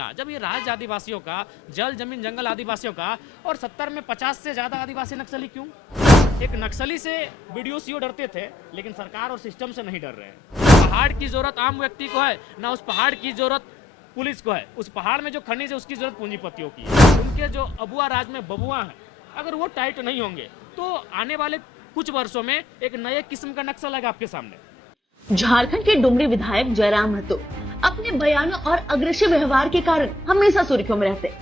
कहा, जब ये राज्य आदिवासियों का, जल जमीन जंगल आदिवासियों का, और 70 में 50 से ज्यादा आदिवासी नक्सली क्यों? एक नक्सली से बीडीओ सीओ डरते थे, लेकिन सरकार और सिस्टम से नहीं डर रहे हैं। पहाड़ की जरूरत आम व्यक्ति को है ना, उस पहाड़ की जरूरत पुलिस को है। उस पहाड़ में जो खनिज है उसकी जरूरत पूंजीपतियों की है। उनके जो अबुआ राज में बबुआ है, अगर वो टाइट नहीं होंगे तो आने वाले कुछ वर्षों में एक नए किस्म का नक्सल आएगा आपके सामने। झारखंड के डुमरी विधायक जयराम महतो अपने बयानों और अग्रेसिव व्यवहार के कारण हमेशा सुर्खियों में रहते।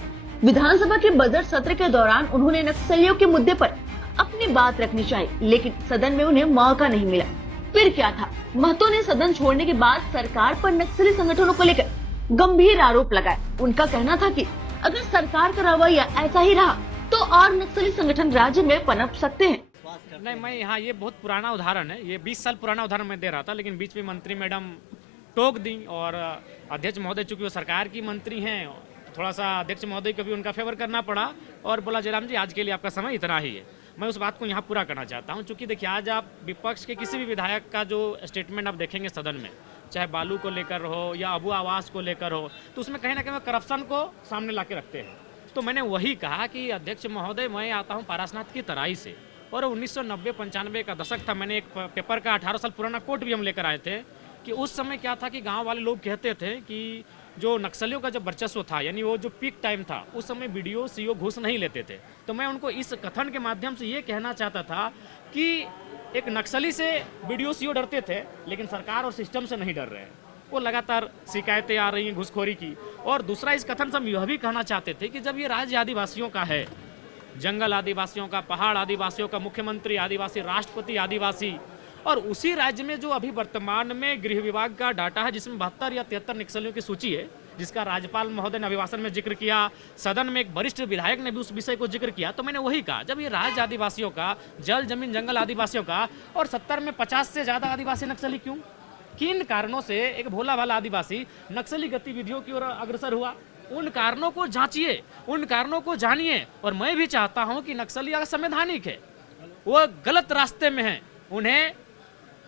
विधानसभा के बजट सत्र के दौरान उन्होंने नक्सलियों के मुद्दे पर अपनी बात रखनी चाहिए, लेकिन सदन में उन्हें मौका नहीं मिला। फिर क्या था, महतो ने सदन छोड़ने के बाद सरकार पर नक्सली संगठनों को लेकर गंभीर आरोप लगाए। उनका कहना था कि अगर सरकार का रवैया ऐसा ही रहा तो और नक्सली संगठन राज्य में पनप सकते हैं। नहीं, मैं यहाँ, ये बहुत पुराना उदाहरण है, ये 20 साल पुराना उदाहरण मैं दे रहा था, लेकिन बीच में मंत्री मैडम टोक दी और अध्यक्ष महोदय चूंकि वो सरकार की मंत्री हैं, थोड़ा सा अध्यक्ष महोदय को भी उनका फेवर करना पड़ा और बोला जयराम जी आज के लिए आपका समय इतना ही है। मैं उस बात को यहाँ पूरा करना चाहता हूँ, चूंकि देखिए आज आप विपक्ष के किसी भी विधायक का जो स्टेटमेंट आप देखेंगे सदन में, चाहे बालू को लेकर हो या अबू आवास को लेकर हो, तो उसमें कहीं ना कहीं करप्शन को सामने ला के रखते हैं। तो मैंने वही कहा कि अध्यक्ष महोदय, मैं आता हूँ पारसनाथ की तराई से और 1990-95 का दशक था। मैंने एक पेपर का 18 साल पुराना कोट भी हम लेकर आए थे कि उस समय क्या था कि गांव वाले लोग कहते थे कि जो नक्सलियों का जब वर्चस्व था, यानी वो जो पीक टाइम था, उस समय बीडीओ सीओ घूस नहीं लेते थे। तो मैं उनको इस कथन के माध्यम से ये कहना चाहता था कि एक नक्सली से बीडीओ सीओ डरते थे, लेकिन सरकार और सिस्टम से नहीं डर रहे हैं। वो लगातार शिकायतें आ रही हैं घूसखोरी की। और दूसरा, इस कथन से हम यह भी कहना चाहते थे कि जब ये राज्य आदिवासियों का है, जंगल आदिवासियों का, पहाड़ आदिवासियों का, मुख्यमंत्री आदिवासी, राष्ट्रपति आदिवासी, और उसी राज्य में जो अभी वर्तमान में गृह विभाग का डाटा है जिसमें 72 या 73 नक्सलियों की सूची है, जिसका राज्यपाल महोदय ने अभिभाषण में जिक्र किया, सदन में एक वरिष्ठ विधायक ने भी उस विषय को जिक्र किया। तो मैंने वही कहा, जब ये राज्य आदिवासियों का, जल जमीन जंगल आदिवासियों का, और 70 में 50 से ज्यादा आदिवासी नक्सली क्यों? किन कारणों से एक भोला भाला आदिवासी नक्सली गतिविधियों की ओर अग्रसर हुआ? उन कारणों को जांचिए, उन कारणों को जानिए। और मैं भी चाहता हूं कि नक्सली अगर संवैधानिक है, वो गलत रास्ते में है, उन्हें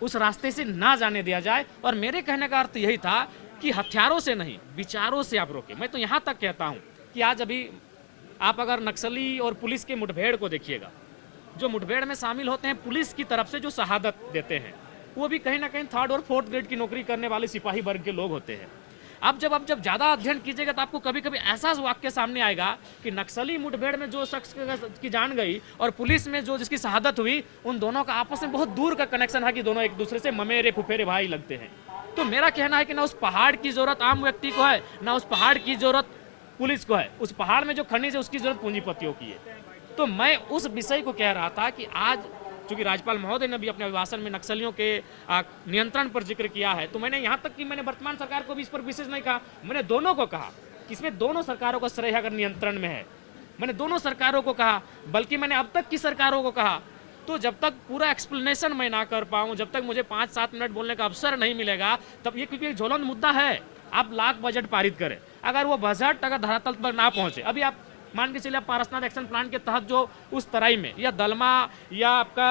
उस रास्ते से ना जाने दिया जाए। और मेरे कहने का अर्थ यही था कि हथियारों से नहीं, विचारों से आप रोके। मैं तो यहाँ तक कहता हूँ कि आज अभी आप अगर नक्सली और पुलिस के मुठभेड़ को देखिएगा, जो मुठभेड़ में शामिल होते हैं पुलिस की तरफ से जो शहादत देते हैं, वो भी कहीं ना कहीं 3rd और 4th ग्रेड की नौकरी करने वाले सिपाही वर्ग के लोग होते हैं। अब जब ज़्यादा अध्ययन कीजिएगा तो आपको कभी कभी ऐसा वाक्य सामने आएगा कि नक्सली मुठभेड़ में जो शख्स की जान गई और पुलिस में जो जिसकी शहादत हुई, उन दोनों का आपस में बहुत दूर का कनेक्शन है कि दोनों एक दूसरे से ममेरे फुफेरे भाई लगते हैं। तो मेरा कहना है कि ना उस पहाड़ की जरूरत आम व्यक्ति को है, ना उस पहाड़ की जरूरत पुलिस को है। उस पहाड़ में जो खनिज है उसकी जरूरत पूंजीपतियों की है। तो मैं उस विषय को कह रहा था कि आज चूंकि राज्यपाल महोदय ने भी अपने अभिभाषण में नक्सलियों के नियंत्रण पर जिक्र किया है, तो मैंने यहाँ तक कि मैंने वर्तमान सरकार को भी इस पर विशेष नहीं कहा, मैंने दोनों को कहा कि इसमें दोनों सरकारों का श्रेय अगर नियंत्रण में है, मैंने दोनों सरकारों को कहा, बल्कि मैंने अब तक की सरकारों को कहा। तो जब तक पूरा एक्सप्लेनेशन मैं ना कर पाऊँ, जब तक मुझे 5-7 मिनट बोलने का अवसर नहीं मिलेगा, तब ये क्योंकि एक ज्वलंत मुद्दा है। आप लाख बजट पारित करें, अगर वो बजट अगर धरातल पर ना पहुंचे, अभी आप मान के चलिए आप पारसनाथ एक्शन प्लान के तहत जो उस तराई में या दलमा या आपका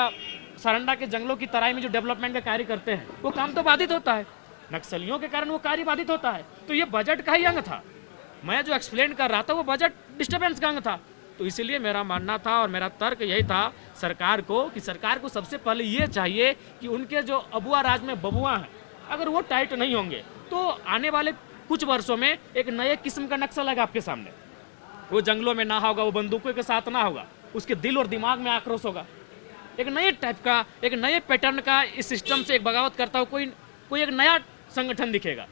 सरंडा के जंगलों की तराई में जो डेवलपमेंट का कार्य करते हैं, वो काम तो बाधित होता है, नक्सलियों के कारण वो कार्य बाधित होता है। तो ये बजट का ही अंग था, मैं जो एक्सप्लेन कर रहा था वो बजट डिस्टर्बेंस का अंग था। तो इसीलिए मेरा मानना था और मेरा तर्क यही था सरकार को कि सरकार को सबसे पहले ये चाहिए कि उनके जो अबुआ राज में बबुआ हैं, अगर वो टाइट नहीं होंगे तो आने वाले कुछ वर्षों में एक नए किस्म का नक्सल आएगा आपके सामने। वो जंगलों में ना होगा, वो बंदूकों के साथ ना होगा, उसके दिल और दिमाग में आक्रोश होगा, एक नए टाइप का, एक नए पैटर्न का इस सिस्टम से एक बगावत करता हो कोई एक नया संगठन दिखेगा।